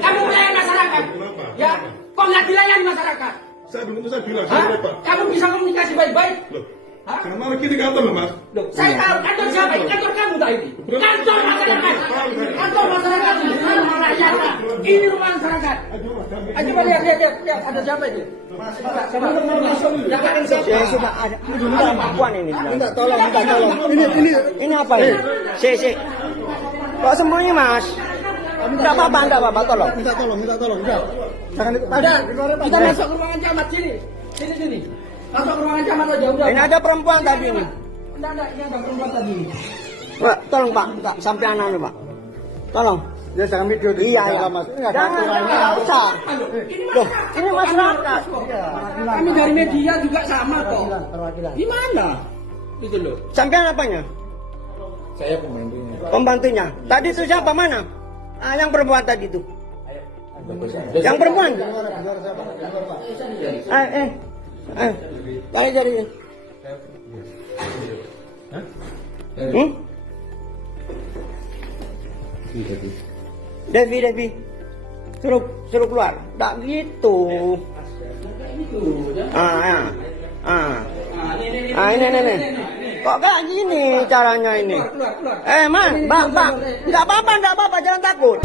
Kamu melayani masyarakat. Ya, kok nggak dilayani masyarakat? Saya bilang, Hah? Pak. Kamu bisa komunikasi baik-baik? Loh, Hah? karena kita kantor loh, Mas. Loh, saya tahu kantor siapa ini? Kantor kamu tak ini? Kantor masyarakat. Kantor masyarakat ini rumah rakyat. Ini rumah masyarakat. Ayo coba lihat, ada siapa ini? Saya sudah ada kemampuan ini. Minta tolong. Ini apa ini? Kok sembunyi, Mas? Enggak apa-apa, tolong. Minta tolong. Jangan Ada, kita masuk ke ruangan camat sini. Sini. Masuk ke ruangan camat aja udah. Ini ada perempuan tadi ini. Enggak, ini ada perempuan tadi. Pak, tolong Pak, sampai anak Pak. Tolong. Ya jangan video di Iya. Mas. Ini ada Jangan, aturannya. nggak usah. Loh, ini masyarakat. Kami dari media juga sama kok. Perwakilan. Gimana? Itu loh. Sampean apanya? Saya pembantunya. Pembantunya. Tadi itu siapa mana? Ah, yang perempuan tadi itu. Yang perempuan. Baik dari. Devi. Suruh keluar. Tak gitu. Ini. Kok kayak gini caranya ini? Keluar. Mbak, enggak apa-apa, jangan takut.